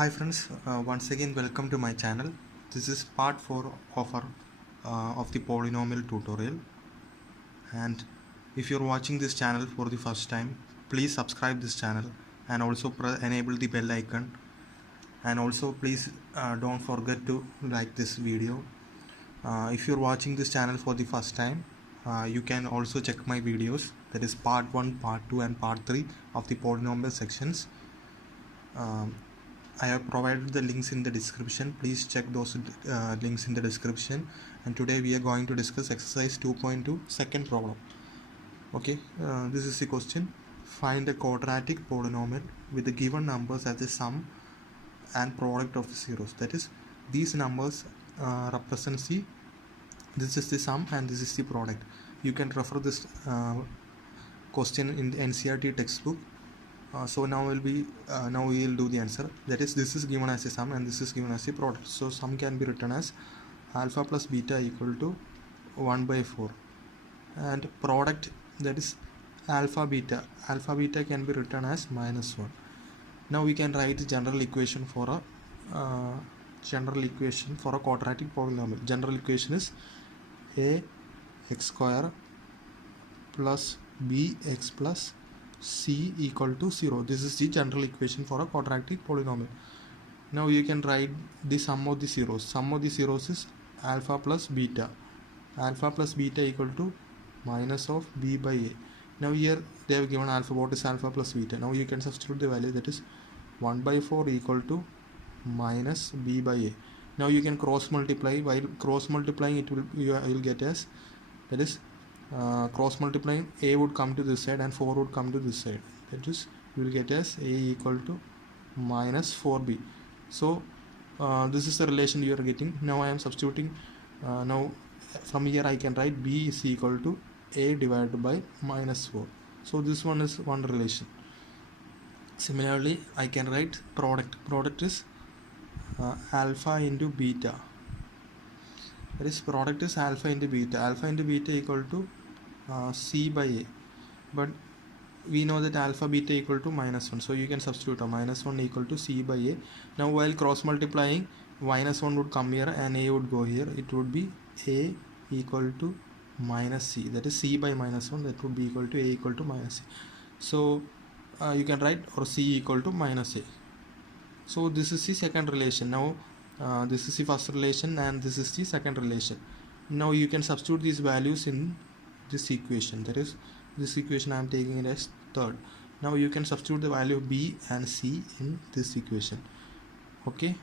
Hi friends, once again welcome to my channel. This is part 4 of the polynomial tutorial, and if you're watching this channel for the first time, please subscribe this channel and also enable the bell icon, and also please don't forget to like this video. If you're watching this channel for the first time, you can also check my videos, that is part 1, part 2 and part 3 of the polynomial sections. I have provided the links in the description. Please check those links in the description. And today we are going to discuss exercise 2.2 second problem. Okay, this is the question. Find a quadratic polynomial with the given numbers as the sum and product of the zeros. That is, these numbers represent this is the sum and this is the product. You can refer this question in the NCERT textbook. So now we will do the answer. That is, this is given as a sum and this is given as a product. So sum can be written as alpha plus beta equal to 1 by 4, and product, that is alpha beta can be written as minus 1. Now we can write the general equation for a quadratic polynomial. General equation is a x square plus b x plus c equal to 0. This is the general equation for a quadratic polynomial. Now you can write the sum of the zeros. Sum of the zeros is alpha plus beta. Alpha plus beta equal to minus of b by a. Now here they have given alpha. What is alpha plus beta? Now you can substitute the value, that is 1 by 4 equal to minus b by a. Now you can cross multiply. While cross multiplying, you will get as, that is, cross multiplying, a would come to this side and 4 would come to this side. That is, you will get as a equal to minus 4b. So this is the relation you are getting. Now I am substituting. Now from here I can write b is equal to a divided by minus 4. So this one is one relation. Similarly, I can write product. Product is alpha into beta. That is, product is alpha into beta. Alpha into beta equal to c by a, but we know that alpha beta equal to minus 1, so you can substitute a minus 1 equal to c by a. Now while cross multiplying, minus 1 would come here and a would go here. It would be a equal to minus c, that is c by minus 1, that would be equal to a equal to minus c. So you can write or c equal to minus a. So this is the second relation. Now this is the first relation and this is the second relation. Now you can substitute these values in this equation. That is, this equation I am taking it as third. Now you can substitute the value of b and c in this equation. Okay.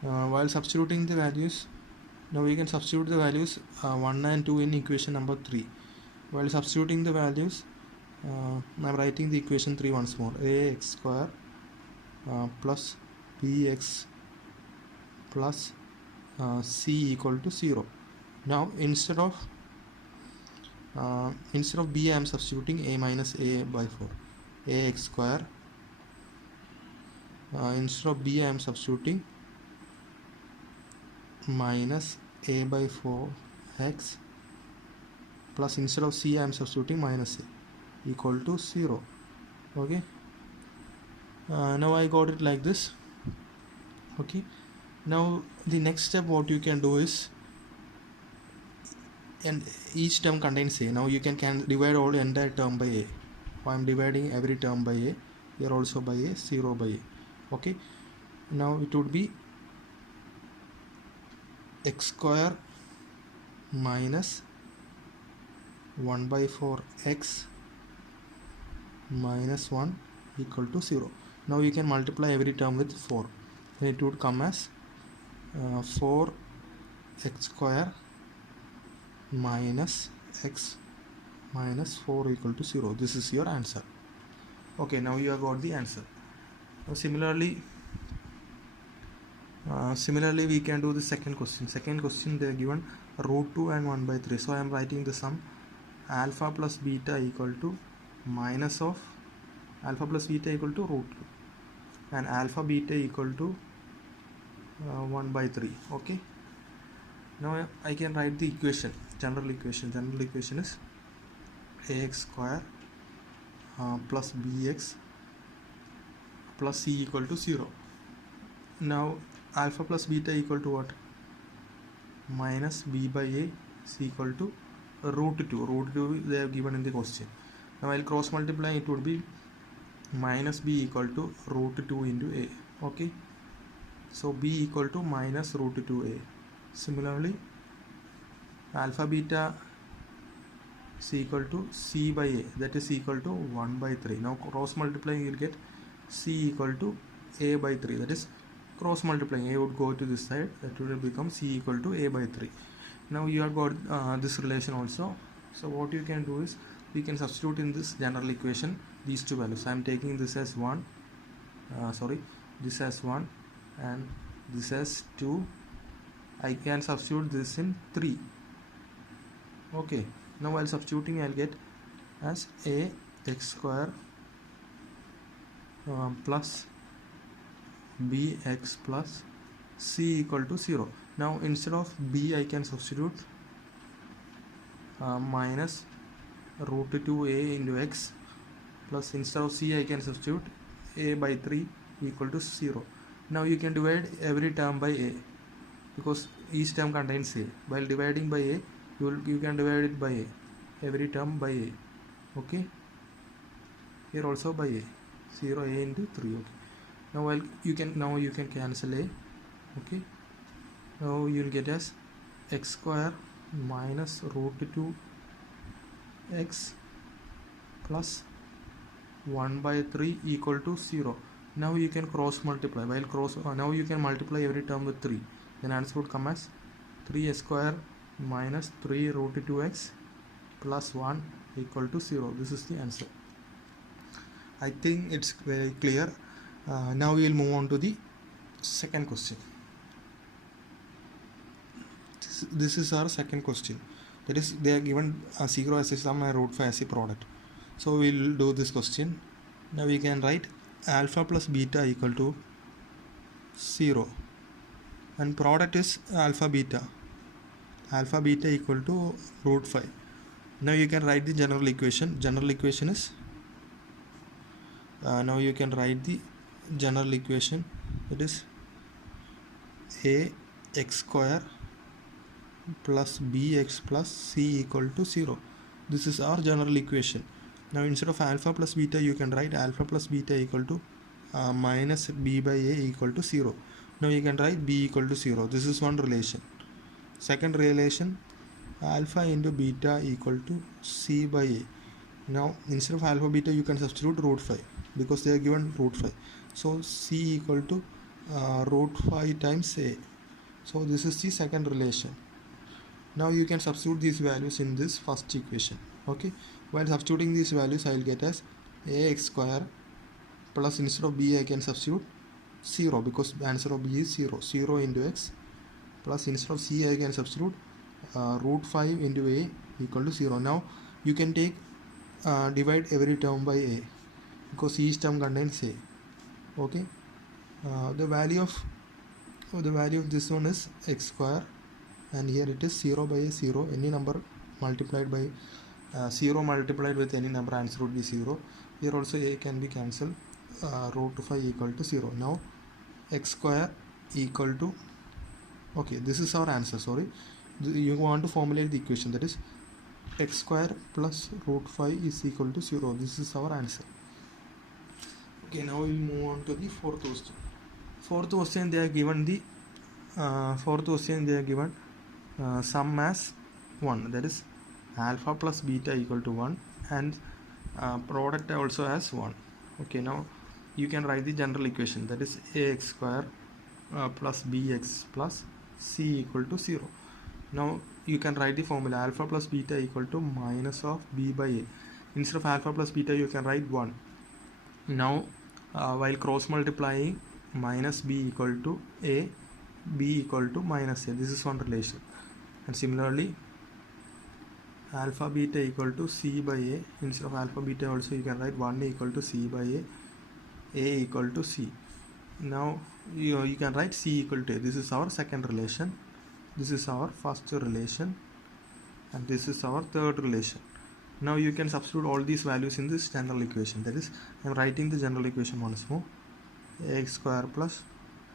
While substituting the values, now we can substitute the values 1 and 2 in equation number 3. While substituting the values, I am writing the equation 3 once more. Ax square plus bx plus c equal to 0. Now instead of b I am substituting a minus a by 4. Ax square, instead of b I am substituting minus a by 4x plus, instead of c I am substituting minus a equal to 0. Okay. Now I got it like this. Okay. Now the next step what you can do is, and each term contains a. Now you can divide all the entire term by a. I am dividing every term by a. Here also by a, 0 by a. Okay. Now it would be x square minus 1 by 4x minus 1 equal to 0. Now you can multiply every term with 4. Then it would come as 4x square minus x minus 4 equal to 0. This is your answer. Okay, now you have got the answer. Now similarly we can do the second question. Second question, they are given root 2 and 1 by 3. So I am writing the sum alpha plus beta equal to minus of alpha plus beta equal to root 2 and alpha beta equal to 1 by 3. Okay. Now I can write the equation, general equation. General equation is ax square plus bx plus c equal to 0. Now alpha plus beta equal to what? Minus b by a is equal to root 2. Root 2 they have given in the question. Now I'll cross multiply, it would be minus b equal to root 2 into a. Okay, so b equal to minus root 2a. Similarly, alpha beta is equal to c by a, that is equal to 1 by 3. Now cross multiplying, you will get c equal to a by 3, that is cross multiplying, a would go to this side, that will become c equal to a by 3. Now you have got this relation also. So what you can do is, we can substitute in this general equation these two values. I am taking this as 1, this as 1 and this as 2. I can substitute this in 3. Okay, now while substituting, I'll get as a x square plus bx plus c equal to 0. Now instead of b, I can substitute minus root 2a into x, plus instead of c, I can substitute a by 3 equal to 0. Now you can divide every term by a, because each term contains a. While dividing by a, you can divide it by a, every term by a. Okay, here also by a, 0a into 3. Okay, now while you can cancel a. Okay, now you will get as x square minus root 2 x plus 1 by 3 equal to 0. Now you can cross multiply. Now you can multiply every term with 3. Then answer would come as 3x square minus 3 root 2x plus 1 equal to 0. This is the answer. I think it's very clear. Now we will move on to the second question. This is our second question. That is, they are given 0 as a sum and root 5 as a product. So we will do this question. Now we can write alpha plus beta equal to 0 and product is alpha beta equal to root 5. Now you can write the general equation. General equation is now you can write the general equation, that is a x square plus bx plus c equal to 0. This is our general equation. Now instead of alpha plus beta, you can write alpha plus beta equal to minus b by a equal to 0. Now you can write b equal to 0. This is one relation. Second relation, alpha into beta equal to c by a. Now instead of alpha beta, you can substitute root 5 because they are given root 5. So c equal to root 5 times a. So this is the second relation. Now you can substitute these values in this first equation. Okay, while substituting these values, I will get as ax square plus, instead of b I can substitute 0 because the answer of b is 0. 0 into x plus, instead of c I can substitute root 5 into a equal to 0. Now you can take divide every term by a because each term contains a. Okay, the value of this one is x square, and here it is 0 by a 0. Any number multiplied by 0 multiplied with any number, answer would be 0. Here also a can be cancelled. Root 5 equal to 0. Now x square equal to, okay, this is our answer. Sorry, you want to formulate the equation, that is x square plus root 5 is equal to 0. This is our answer. Okay, now we will move on to the fourth question. Fourth question, they are given sum as 1, that is alpha plus beta equal to 1, and product also as 1. Okay, now you can write the general equation, that is ax square plus bx plus c equal to 0. Now you can write the formula alpha plus beta equal to minus of b by a. Instead of alpha plus beta, you can write 1. Now while cross multiplying, minus b equal to a, b equal to minus a. This is one relation. And similarly, alpha beta equal to c by a. Instead of alpha beta also, you can write 1 equal to c by a equal to c. Now you can write c equal to a. This is our second relation. This is our first relation, and this is our third relation. Now you can substitute all these values in this general equation. That is, I am writing the general equation once more. Ax square plus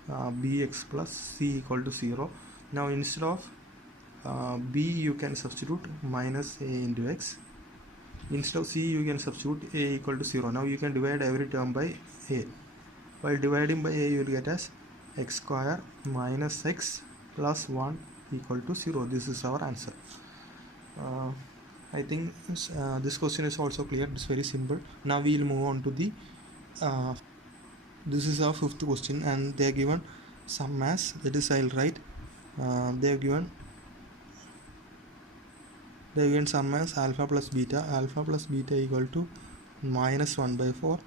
bx plus c equal to 0. Now instead of b, you can substitute minus a into x. Instead of c, you can substitute a equal to 0. Now you can divide every term by a. While dividing by a, you will get as x square minus x plus 1 equal to 0. This is our answer. I think this question is also clear. It's very simple. Now we will move on to the this is our fifth question, and they are given some mass. That is, I'll write they have given some as alpha plus beta equal to minus 1 by 4,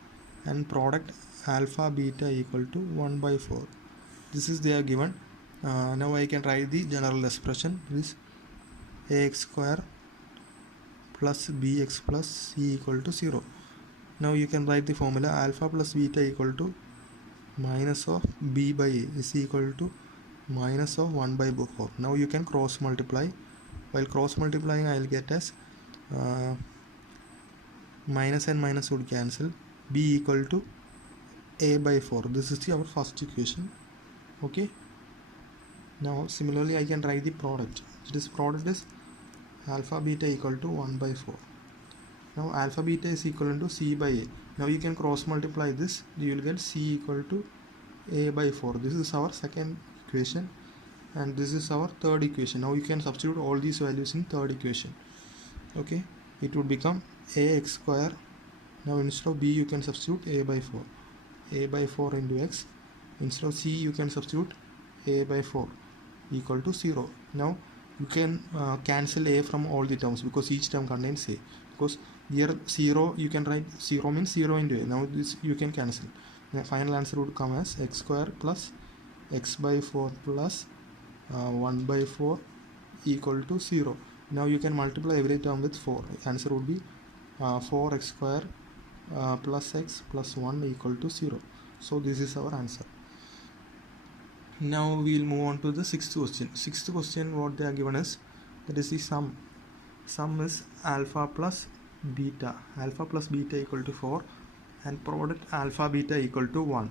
and product alpha beta equal to 1 by 4. This is they are given. Now I can write the general expression. This ax square plus bx plus c equal to 0. Now you can write the formula alpha plus beta equal to minus of b by a is equal to minus of 1 by 4. Now you can cross multiply. While cross multiplying, I will get as minus and minus would cancel, b equal to a by 4. This is our first equation. Okay. Now similarly I can write the product. This product is alpha beta equal to 1 by 4. Now alpha beta is equal to c by a. Now you can cross multiply this, you will get c equal to a by 4. This is our second equation, and this is our third equation. Now you can substitute all these values in third equation. Okay, it would become ax square. Now instead of b, you can substitute a by 4. A by 4 into x. Instead of c, you can substitute a by 4 equal to 0. Now you can cancel a from all the terms, because each term contains a. Because here 0, you can write 0 means 0 into a. Now this you can cancel. The final answer would come as x square plus x by 4 plus 1 by 4 equal to 0. Now you can multiply every term with 4. Answer would be 4x square plus x plus 1 equal to 0. So this is our answer. Now we will move on to the sixth question. Sixth question, what they are given is, that is the sum. Sum is alpha plus beta equal to 4, and product alpha beta equal to 1.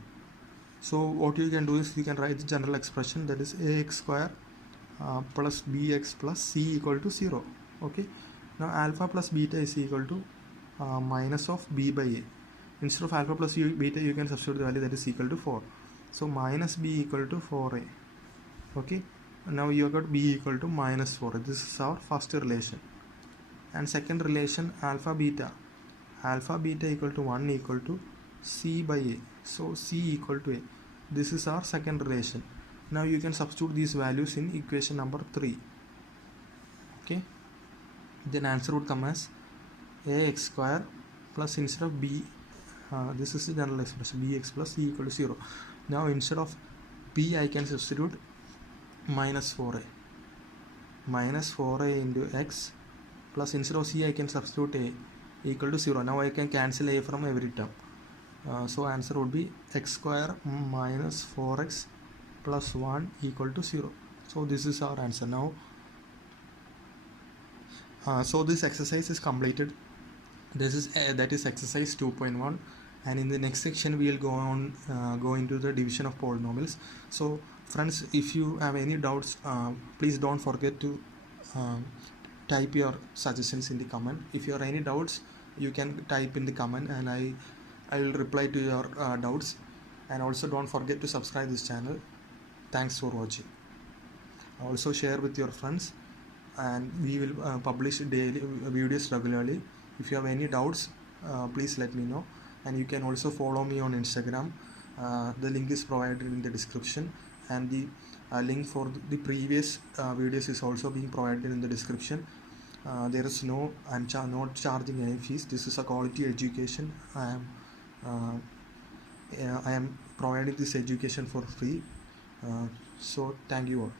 So what you can do is you can write the general expression, that is ax square plus bx plus c equal to 0. Okay. Now alpha plus beta is equal to minus of b by a. Instead of alpha plus beta, you can substitute the value, that is equal to 4. So minus b equal to 4a. Okay. Now you have got b equal to minus 4. This is our first relation. And second relation, alpha beta equal to 1 equal to c by a. So c equal to a. This is our second relation. Now you can substitute these values in equation number 3. Okay. Then answer would come as ax square plus, instead of b, this is the general expression, bx plus c equal to 0. Now instead of b, I can substitute minus 4a into x, plus instead of c, I can substitute a equal to 0. Now I can cancel a from every term. So answer would be x square minus 4x plus 1 equal to 0. So this is our answer. Now so this exercise is completed. This is that is exercise 2.1, and in the next section we will go into the division of polynomials. So friends, if you have any doubts, please don't forget to type your suggestions in the comment. If you have any doubts, you can type in the comment, and I will reply to your doubts. And also don't forget to subscribe this channel. Thanks for watching. Also share with your friends, and we will publish daily videos regularly. If you have any doubts, please let me know. And you can also follow me on Instagram. The link is provided in the description, and the link for the previous videos is also being provided in the description. There is I'm not charging any fees. This is a quality education. I am providing this education for free. So thank you all.